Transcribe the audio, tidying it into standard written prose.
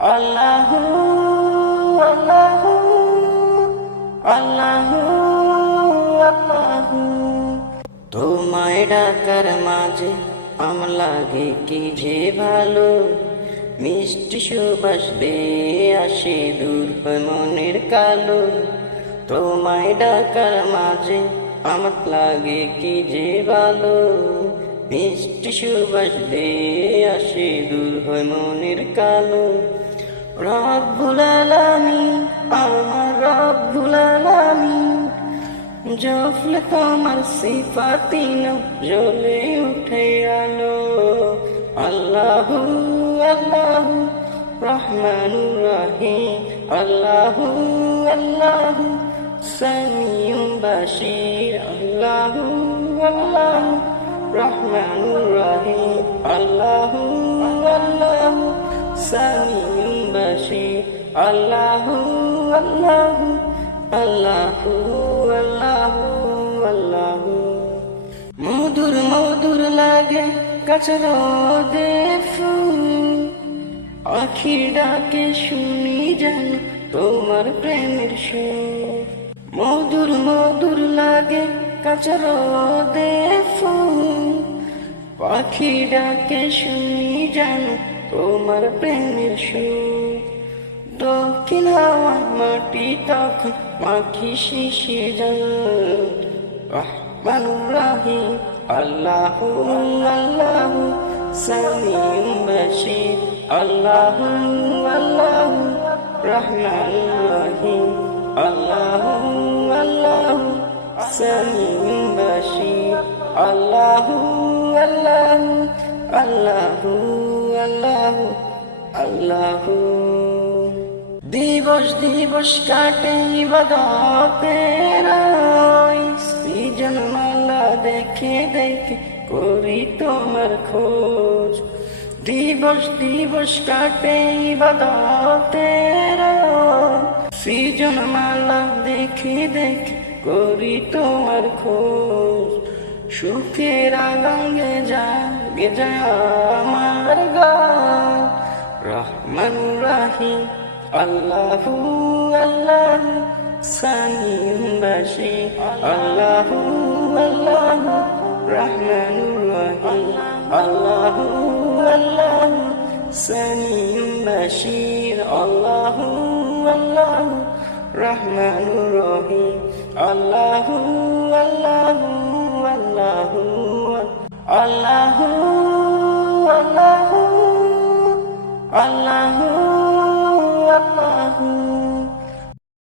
আল্লাহু আল্লাহু আল্লাহু আল্লাহু। তোমায় ডাকার মাঝে আমার লাগে কি যে ভালো, মিষ্টি সুবাস বেয়ে আসে দূর হয় মনের কালো। তোমায় ডাকার মাঝে আমার লাগে কি যে ভালো, মিষ্টি সুবাস বেয়ে আসে দূর হয় মনের কালো। রব্বুল আলামিন আমার রব্বুল আলামিন, জফলে তোমার সিফাতিন জ্বলে উঠে আলো। আল্লাহু আল্লাহু রহমানুর রহিম, আল্লাহু আল্লাহু সামিউম বাশির। আল্লাহু আল্লাহু রহমানুর রহিম, আল্লাহু আল্লাহু সামিউম বাশির। আল্লাহু আল্লাহু আল্লাহু আল্লাহু আল্লাহু। মধুর মধুর লাগে গাছের রোদে ফুল, আখির ডাকে শুনি যেন তোমার প্রেমের সুর। মধুর মধুর লাগে গাছের রোদে ফুল, পাখি ডাকে শুনি যেন তোমার প্রেমের সুর। দক্ষিণ হাওয়া মাটি তখন পাখি শিশির জল। রহমানুর রহিম, আল্লাহু আল্লাহু সামিউম বাশির। আল্লাহু আল্লাহু রহমানুর রহিম, আল্লাহু আল্লাহু সামিউম বাশির। আল্লাহু আল্লাহু আল্লাহু আল্লাহু আল্লাহু। দিবস দিবস কাটে ইবাদতের সৃজন মালা দেখে দেখে করি তোমার খোঁজ। দিবস দিবস কাটে ইবাদতের সৃজন মালা দেখে দেখে করি তোমার খোঁজ। সুখের আগাঙ্গে জাগে যায় আমার গান। রহমানুর রহিম, আল্লাহু আল্লাহু সামিউম বাশির। আল্লাহু আল্লাহু রহমানুর রহিম, আল্লাহু আল্লাহু সামিউম বাশির। আল্লাহু আল্লাহু রহমানুর রহিম, আল্লাহু আল্লাহু আল্লাহু আল্লাহু আল্লাহু আল্লাহু।